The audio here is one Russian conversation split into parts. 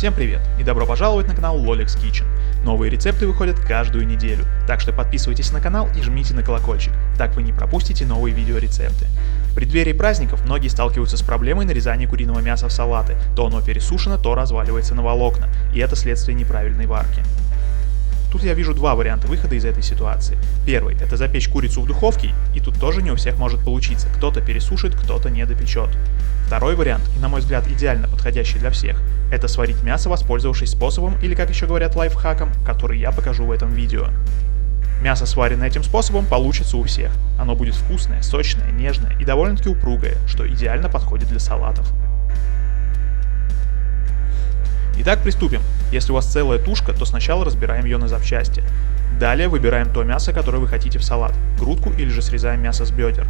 Всем привет и добро пожаловать на канал Lolix Kitchen. Новые рецепты выходят каждую неделю, так что подписывайтесь на канал и жмите на колокольчик, так вы не пропустите новые видеорецепты. В преддверии праздников многие сталкиваются с проблемой нарезания куриного мяса в салаты, то оно пересушено, то разваливается на волокна, и это следствие неправильной варки. Тут я вижу два варианта выхода из этой ситуации. Первый – это запечь курицу в духовке, и тут тоже не у всех может получиться, кто-то пересушит, кто-то не допечет. Второй вариант, и на мой взгляд идеально подходящий для всех, это сварить мясо, воспользовавшись способом, или как еще говорят лайфхаком, который я покажу в этом видео. Мясо, сваренное этим способом, получится у всех. Оно будет вкусное, сочное, нежное и довольно-таки упругое, что идеально подходит для салатов. Итак, приступим. Если у вас целая тушка, то сначала разбираем ее на запчасти. Далее выбираем то мясо, которое вы хотите в салат, грудку или же срезаем мясо с бедер.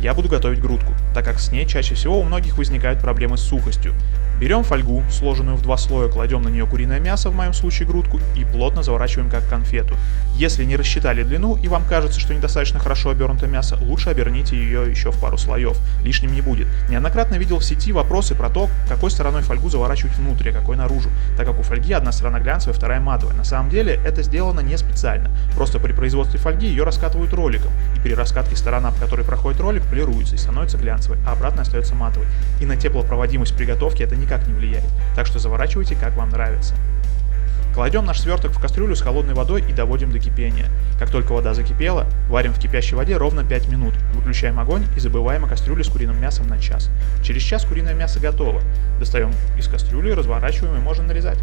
Я буду готовить грудку, так как с ней чаще всего у многих возникают проблемы с сухостью. Берем фольгу, сложенную в два слоя, кладем на нее куриное мясо, в моем случае грудку, и плотно заворачиваем как конфету. Если не рассчитали длину и вам кажется, что недостаточно хорошо обернуто мясо, лучше оберните ее еще в пару слоев, лишним не будет. Неоднократно видел в сети вопросы про то, какой стороной фольгу заворачивать внутрь, а какой наружу, так как у фольги одна сторона глянцевая, вторая матовая. На самом деле это сделано не специально, просто при производстве фольги ее раскатывают роликом, и при раскатке сторона, по которой проходит ролик, полируется и становится глянцевой, а обратно остается матовой. И на теплопроводимость приготовки это никак не влияет, так что заворачивайте как вам нравится. Кладем наш сверток в кастрюлю с холодной водой и доводим до кипения. Как только вода закипела, варим в кипящей воде ровно 5 минут, выключаем огонь и забываем о кастрюле с куриным мясом на час. Через час куриное мясо готово. Достаем из кастрюли, разворачиваем и можно нарезать.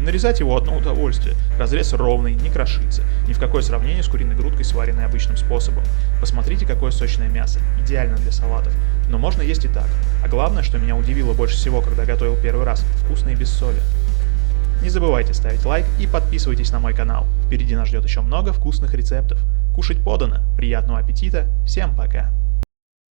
Нарезать его одно удовольствие. Разрез ровный, не крошится. Ни в какое сравнение с куриной грудкой, сваренной обычным способом. Посмотрите, какое сочное мясо. Идеально для салатов. Но можно есть и так. А главное, что меня удивило больше всего, когда готовил первый раз, вкусно и без соли. Не забывайте ставить лайк и подписывайтесь на мой канал. Впереди нас ждет еще много вкусных рецептов. Кушать подано. Приятного аппетита. Всем пока.